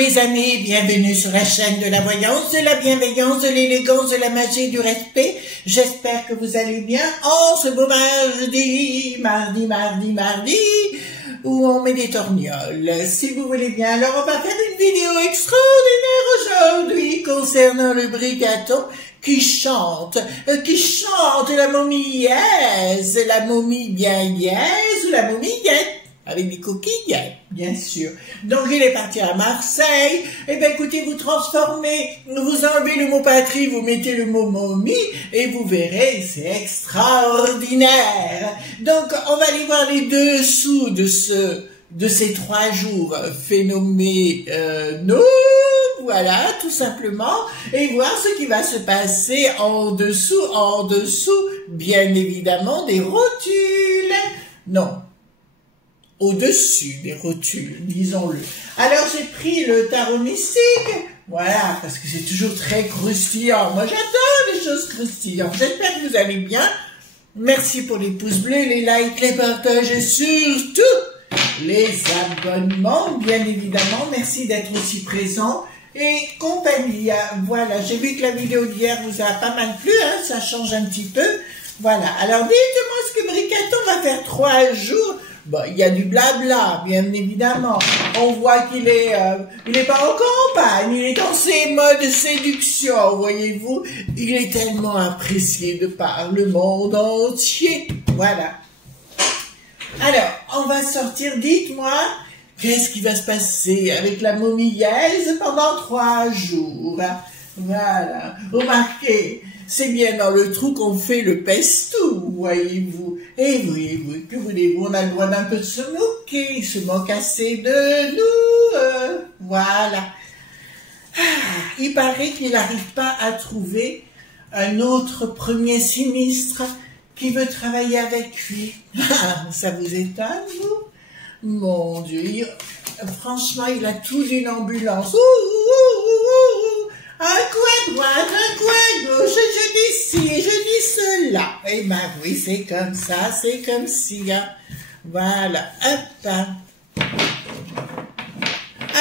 les amis, bienvenue sur la chaîne de la voyance, de la bienveillance, de l'élégance, de la magie et du respect. J'espère que vous allez bien en ce beau mardi, où on met des torgnoles. Si vous voulez bien, alors on va faire une vidéo extraordinaire aujourd'hui concernant le brigaton qui chante la momie yes, la momie bien yes, ou la momie yes. Avec des coquilles, bien sûr. Donc, il est parti à Marseille. Eh bien, écoutez, vous transformez, vous enlevez le mot patrie, vous mettez le mot momie, et vous verrez, c'est extraordinaire. Donc, on va aller voir les dessous de ces 3 jours phénoménaux, voilà, tout simplement, et voir ce qui va se passer en dessous, bien évidemment, des rotules. Non. Au-dessus des rotules, disons-le. Alors, j'ai pris le tarot mystique, voilà, parce que c'est toujours très croustillant. Moi, j'adore les choses croustillantes. J'espère que vous allez bien. Merci pour les pouces bleus, les likes, les partages et surtout les abonnements, bien évidemment. Merci d'être aussi présent et compagnie. Voilà, j'ai vu que la vidéo d'hier vous a pas mal plu, hein, ça change un petit peu. Voilà, alors dites-moi ce que Brigaton va faire 3 jours. Bon, il y a du blabla, bien évidemment. On voit qu'il est, il n'est pas en campagne, il est dans ses modes séduction, voyez-vous. Il est tellement apprécié de par le monde entier. Voilà. Alors, on va sortir, dites-moi, qu'est-ce qui va se passer avec la momillaise pendant 3 jours. Voilà, remarquez, c'est bien dans le trou qu'on fait le pestou, voyez-vous. Et oui, que voulez-vous, on a le droit d'un peu de se moquer, se mocasser de nous, voilà. Il paraît qu'il n'arrive pas à trouver un autre premier sinistre qui veut travailler avec lui. Ça vous étonne, vous? Mon Dieu, franchement, il a tout d'une ambulance. Un coin droite, un coin gauche, je dis ci, je dis cela. Eh ben oui, c'est comme ça, c'est comme si, hein. Voilà, hop.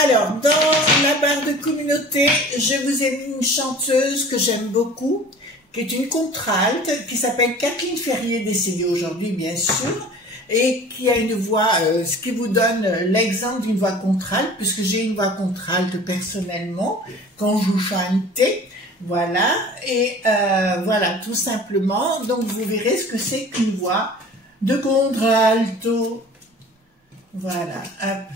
Alors, dans la barre de communauté, je vous ai mis une chanteuse que j'aime beaucoup, qui est une contralte, qui s'appelle Kathleen Ferrier, décédée aujourd'hui, bien sûr, et qui a une voix, ce qui vous donne l'exemple d'une voix contralte, puisque j'ai une voix contralte personnellement, quand je chante, voilà, et voilà, tout simplement, donc vous verrez ce que c'est qu'une voix de contralto, voilà,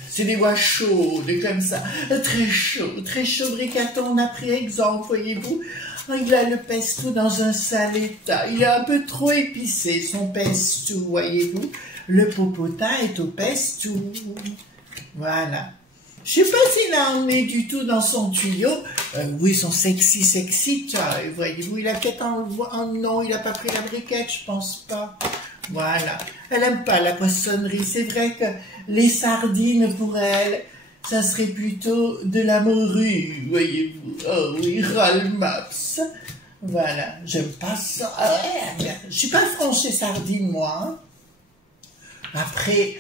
c'est des voix chaudes, comme ça, très chaud, Brigaton, on a pris exemple, voyez-vous. Il a le pestou dans un sale état, il est un peu trop épicé, son pestou, voyez-vous. Le popotin est au pestou. Voilà. Je sais pas s'il en est du tout dans son tuyau. Oui, son sexy toy, voyez-vous. Il a peut-être non, il a pas pris la briquette, je pense pas. Voilà. Elle aime pas la poissonnerie. C'est vrai que les sardines, pour elle, ça serait plutôt de la morue, voyez-vous. Oh oui, roll mops. Voilà. J'aime pas ça. Je suis pas franche sardine, moi, hein. Après,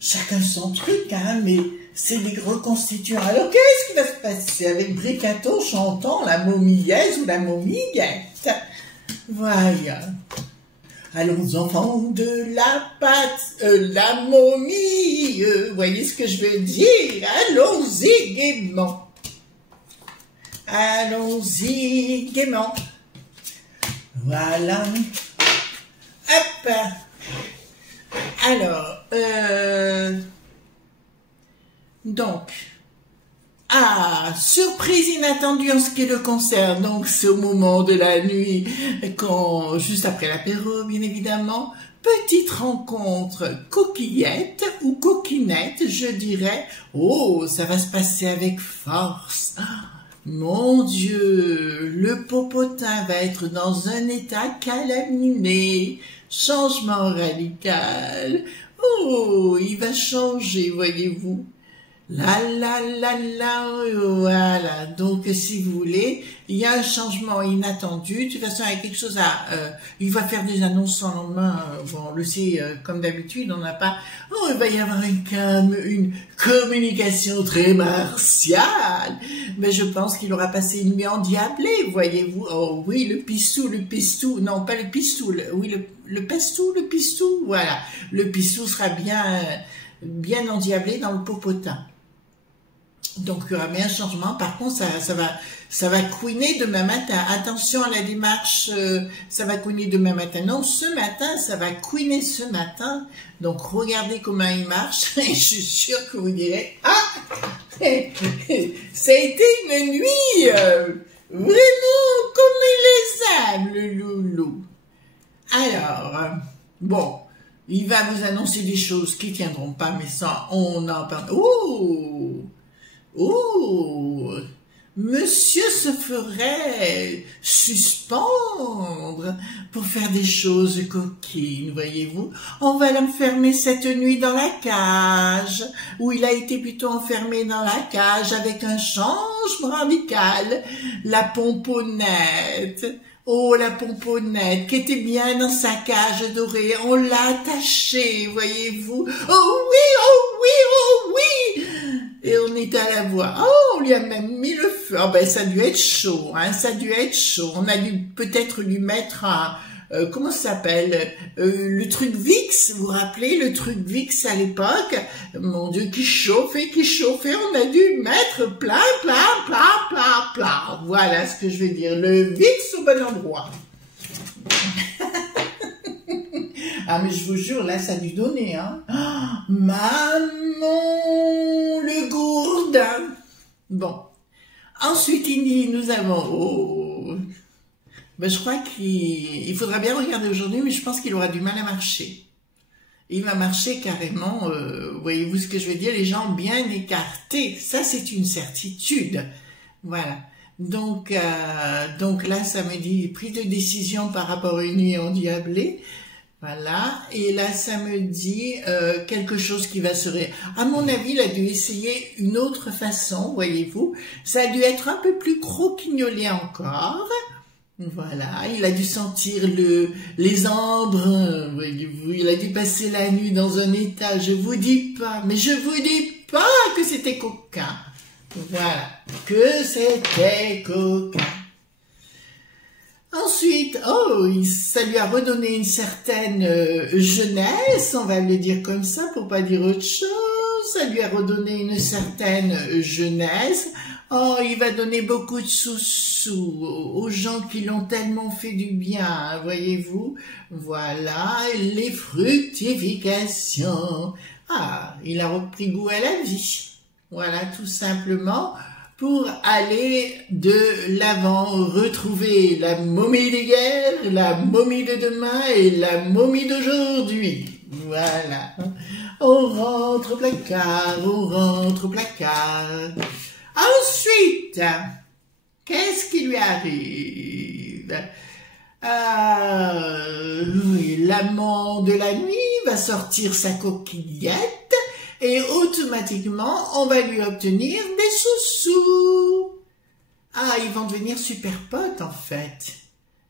chacun son truc, hein, mais c'est des reconstituants. Alors, qu'est-ce qui va se passer avec Brigaton chantant la momillaise ou la momillette? Voilà. Allons, enfants de la pâte, la momie, voyez ce que je veux dire? Allons-y gaiement. Allons-y gaiement. Voilà. Hop. Alors, donc, surprise inattendue en ce qui le concerne, donc c'est au moment de la nuit, juste après l'apéro, bien évidemment, petite rencontre coquillette ou coquinette, je dirais, oh, ça va se passer avec force. Mon Dieu, le popotin va être dans un état calaminé, changement radical. Oh, il va changer, voyez-vous. Voilà. Donc, si vous voulez, il y a un changement inattendu. De toute façon, il y a quelque chose il va faire des annonces sans lendemain. Bon, on le sait, comme d'habitude, on n'a pas... Oh, il va y avoir une communication très martiale. Mais je pense qu'il aura passé une nuit endiablée, voyez-vous. Oh oui, le pistou. Non, pas le pistou. Oui, le pistou. Voilà. Le pistou sera bien endiablé dans le popotin. Donc, il y aura bien un changement. Par contre, ça va couiner demain matin. Attention à la démarche, ça va couiner demain matin. Non, ce matin, ça va couiner ce matin. Donc, regardez comment il marche. Et je suis sûre que vous direz, ah, ça a été une nuit vraiment comme il les aime, le loulou. Alors, bon, il va vous annoncer des choses qui tiendront pas, mais ça, on en parle. Oh, monsieur se ferait suspendre pour faire des choses coquines, voyez-vous. On va l'enfermer cette nuit dans la cage, où il a été plutôt enfermé dans la cage avec un changement radical, la pomponnette. Oh, la pomponnette, qui était bien dans sa cage dorée, on l'a attachée, voyez-vous. Oh oui, et on est à la voix. Oh, on lui a même mis le feu. Oh, ben, ça a dû être chaud, hein, ça a dû être chaud. On a dû peut-être lui mettre comment ça s'appelle, le truc Vicks, vous vous rappelez, le truc Vicks à l'époque, mon Dieu, qui chauffait, on a dû mettre plein, voilà ce que je veux dire, le Vicks au bon endroit. Ah, mais je vous jure, là, ça a dû donner, hein. Oh, maman, le gourdin. Bon. Ensuite, nous avons... Ben, je crois qu'il faudra bien regarder aujourd'hui, mais je pense qu'il aura du mal à marcher. Il va marcher carrément, voyez-vous ce que je veux dire, les jambes bien écartées. Ça, c'est une certitude. Voilà. Donc là, ça me dit prise de décision par rapport à une nuit endiablée. Voilà. Et là, ça me dit quelque chose qui va se... À mon avis, il a dû essayer une autre façon, voyez-vous. Ça a dû être un peu plus croquignolé encore. Voilà, il a dû sentir les embruns, voyez-vous, il a dû passer la nuit dans un état, je vous dis pas, mais je vous dis pas que c'était coquin. Voilà, que c'était coquin. Ensuite, oh, ça lui a redonné une certaine jeunesse, on va le dire comme ça pour pas dire autre chose, ça lui a redonné une certaine jeunesse. Oh, il va donner beaucoup de sous-sous aux gens qui l'ont tellement fait du bien, voyez-vous. Voilà, les fructifications. Ah, il a repris goût à la vie. Voilà, tout simplement, pour aller de l'avant, retrouver la momie d'hier, la momie de demain et la momie d'aujourd'hui. Voilà. On rentre au placard, Ensuite, qu'est-ce qui lui arrive? Oui, l'amant de la nuit va sortir sa coquillette et automatiquement, on va lui obtenir des sous-sous. Ah, ils vont devenir super potes en fait.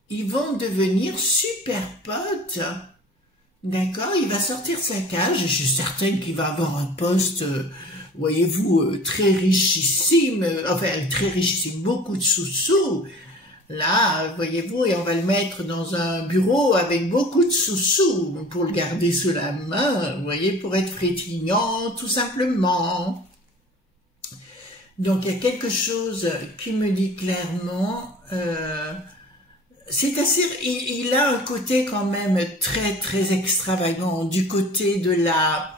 Ils vont devenir super potes. D'accord, il va sortir de sa cage et je suis certaine qu'il va avoir un poste... voyez-vous, très richissime, enfin très richissime, beaucoup de sous-sous, là, voyez-vous, et on va le mettre dans un bureau avec beaucoup de sous-sous pour le garder sous la main, vous voyez, pour être frétillant, tout simplement. Donc, il y a quelque chose qui me dit clairement, c'est assez, il a un côté quand même très, très extravagant, du côté de la...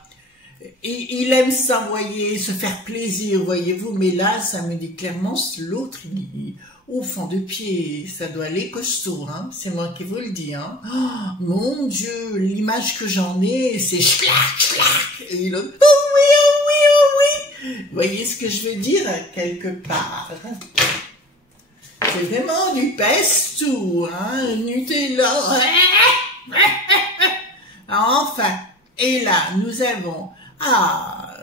Il aime s'envoyer, se faire plaisir, voyez-vous, mais là, ça me dit clairement, l'autre, au fond de pied, ça doit aller costaud, hein, c'est moi qui vous le dis, hein. Oh, mon Dieu, l'image que j'en ai, c'est schlac, et il a, oh oui, vous voyez ce que je veux dire, quelque part. C'est vraiment du pesto, hein, Nutella. Enfin, et là, nous avons... Ah,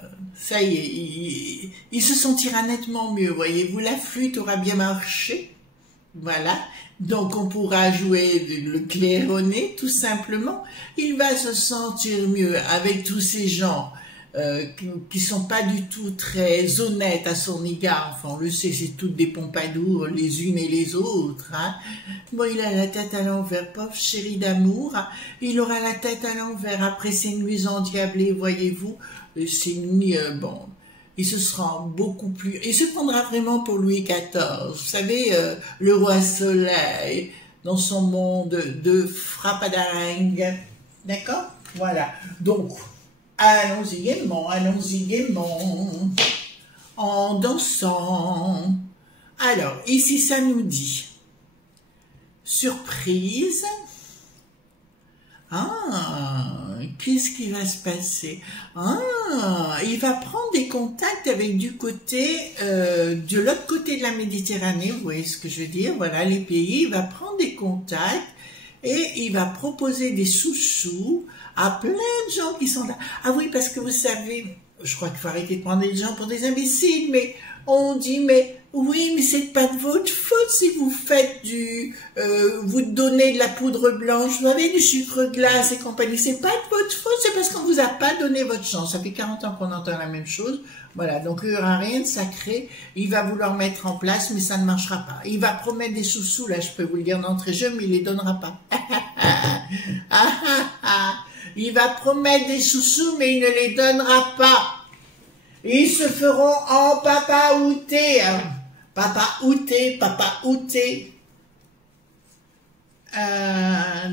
Ça y est, il se sentira nettement mieux, voyez-vous, la flûte aura bien marché, voilà, donc on pourra jouer le claironnet, tout simplement, il va se sentir mieux avec tous ces gens qui sont pas du tout très honnêtes à son égard, enfin on le sait, c'est toutes des pompadours les unes et les autres, hein. Bon, il a la tête à l'envers, pauvre chéri d'amour, il aura la tête à l'envers après ces nuits endiablées, voyez-vous, ces nuits, bon, il se sera beaucoup plus, il se prendra vraiment pour Louis XIV, vous savez, le roi soleil, dans son monde de frappadingue, d'accord? Voilà, donc, allons-y gaiement, en dansant. Alors, ici, ça nous dit, surprise. Ah, qu'est-ce qui va se passer? Ah, il va prendre des contacts avec du côté, de l'autre côté de la Méditerranée, vous voyez ce que je veux dire? Voilà, les pays, il va prendre des contacts et il va proposer des sous-sous à plein de gens qui sont là. Ah oui, parce que vous savez, je crois qu'il faut arrêter de prendre les gens pour des imbéciles, mais on dit, mais oui, mais c'est pas de votre faute si vous faites vous donnez de la poudre blanche, vous avez du sucre glace et compagnie, c'est pas de votre faute, c'est parce qu'on vous a pas donné votre chance. Ça fait 40 ans qu'on entend la même chose. Voilà, donc il n'y aura rien de sacré, il va vouloir mettre en place, mais ça ne marchera pas. Il va promettre des sous-sous, là, je peux vous le dire d'entrée de jeu, mais il les donnera pas. Il va promettre des sous-sous, mais il ne les donnera pas. Ils se feront en papa-outé, hein. Papa-outé.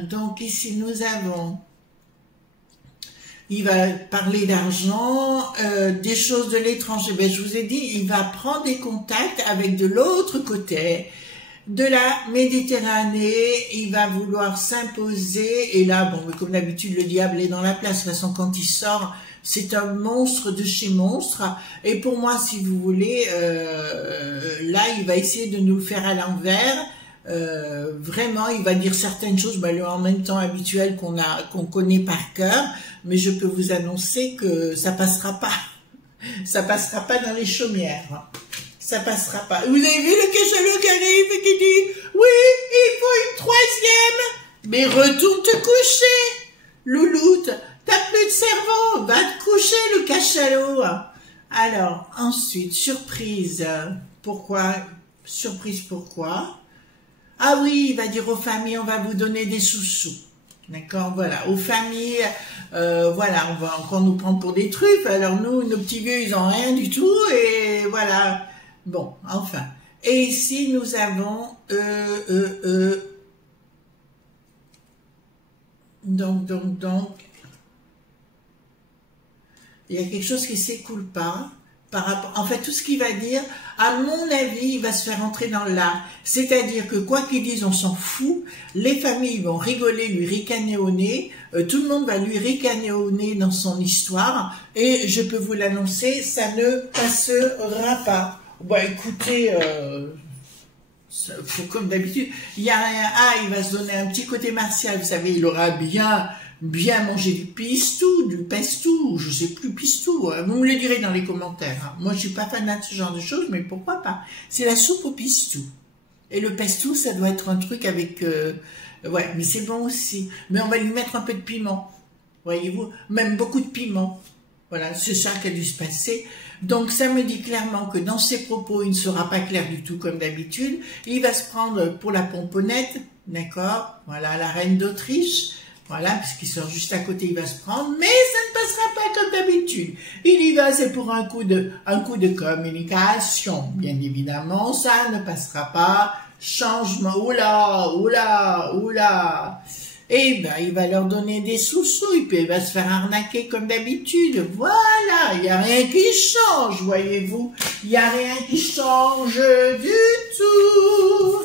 Donc ici nous avons, il va parler d'argent, des choses de l'étranger. Ben, je vous ai dit, il va prendre des contacts avec de l'autre côté de la Méditerranée, il va vouloir s'imposer, et là, bon, comme d'habitude, le diable est dans la place. De toute façon, quand il sort, c'est un monstre de chez monstre, et pour moi, si vous voulez, là, il va essayer de nous le faire à l'envers. Vraiment, il va dire certaines choses, ben, en même temps habituelles qu'on connaît par cœur, mais je peux vous annoncer que ça passera pas. Ça passera pas dans les chaumières. Ça passera pas. Vous avez vu le cachalot qui arrive et qui dit « Oui, il faut une troisième !» Mais retourne te coucher, louloute. T'as plus de cerveau. Va te coucher, le cachalot. Alors, ensuite, surprise. Pourquoi? Surprise, pourquoi? Ah oui, il va dire aux familles, on va vous donner des sous-sous. D'accord, voilà. Aux familles, voilà, on va encore nous prendre pour des truffes. Alors nous, nos petits vieux, ils ont rien du tout. Et voilà. Bon, enfin. Et ici, nous avons donc, il y a quelque chose qui s'écoule pas par rapport, en fait, tout ce qu'il va dire, à mon avis, il va se faire entrer dans l'art. C'est-à-dire que quoi qu'il dise, on s'en fout. Les familles vont rigoler, lui ricaner au nez. Tout le monde va lui ricaner au nez dans son histoire. Et je peux vous l'annoncer, ça ne passera pas. Bon, écoutez, comme d'habitude, il y a il va se donner un petit côté martial, vous savez, il aura bien mangé du pistou, du pestou, je sais plus pistou, vous me le direz dans les commentaires. Moi, je suis pas fan de ce genre de choses, mais pourquoi pas? C'est la soupe au pistou. Et le pestou, ça doit être un truc avec, ouais, mais c'est bon aussi. Mais on va lui mettre un peu de piment, voyez-vous, même beaucoup de piment. Voilà, c'est ça qui a dû se passer. Donc, ça me dit clairement que dans ses propos, il ne sera pas clair du tout comme d'habitude. Il va se prendre pour la pomponnette, d'accord? Voilà, la reine d'Autriche. Voilà, puisqu'il sort juste à côté, il va se prendre. Mais ça ne passera pas comme d'habitude. Il y va, c'est pour un coup de communication. Bien évidemment, ça ne passera pas. Changement, oula. Et ben, il va leur donner des sous-sous, et puis il va se faire arnaquer comme d'habitude. Voilà, il n'y a rien qui change, voyez-vous. Il n'y a rien qui change du tout.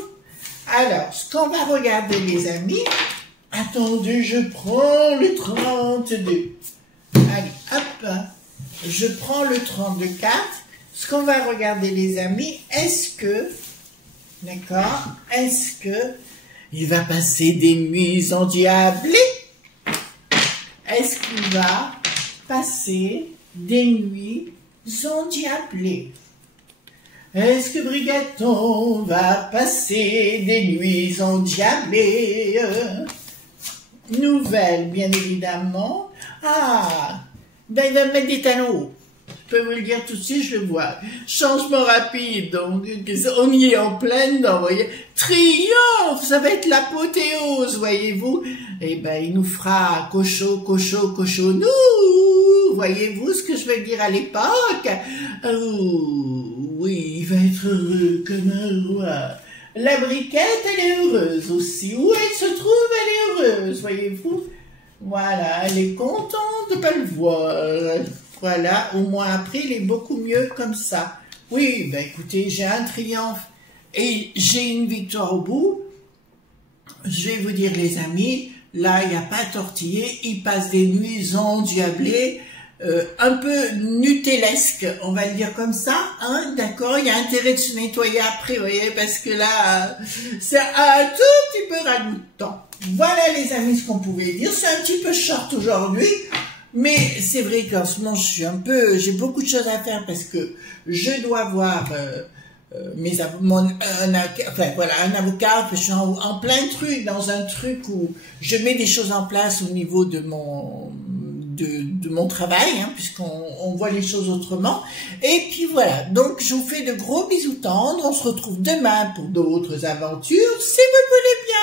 Alors, ce qu'on va regarder, les amis, attendez, je prends le 32. Allez, hop, je prends le 34. Ce qu'on va regarder, les amis, est-ce que, d'accord, est-ce que il va passer des nuits endiablées? Est-ce qu'il va passer des nuits endiablées. Est-ce que Brigaton va passer des nuits endiablées? Nouvelle, bien évidemment. Ah, ben il va me mettre des talons. Je peux vous le dire tout de suite, je le vois. Changement rapide, donc on y est en pleine dedans, vous voyez. Triomphe, ça va être l'apothéose, voyez-vous. Eh ben, il nous fera cochon, cochon, cochonou. Voyez-vous ce que je veux dire à l'époque? Oui, il va être heureux comme un roi. La briquette, elle est heureuse aussi. Où elle se trouve, elle est heureuse, voyez-vous. Voilà, elle est contente de pas le voir. Voilà, au moins après, il est beaucoup mieux comme ça. Oui, ben écoutez, j'ai un triomphe et j'ai une victoire au bout. Je vais vous dire, les amis, là, il n'y a pas à tortiller. Il passe des nuits endiablées, un peu nutellesques, on va le dire comme ça. Hein, d'accord, il y a intérêt de se nettoyer après, vous voyez, parce que là, c'est un tout petit peu ragoûtant. Voilà, les amis, ce qu'on pouvait dire. C'est un petit peu short aujourd'hui. Mais c'est vrai qu'en ce moment, j'ai beaucoup de choses à faire parce que je dois voir un avocat. Je suis en plein truc, dans un truc où je mets des choses en place au niveau de mon travail, hein, puisqu'on voit les choses autrement. Et puis voilà, donc je vous fais de gros bisous tendres. On se retrouve demain pour d'autres aventures, si vous le voulez bien.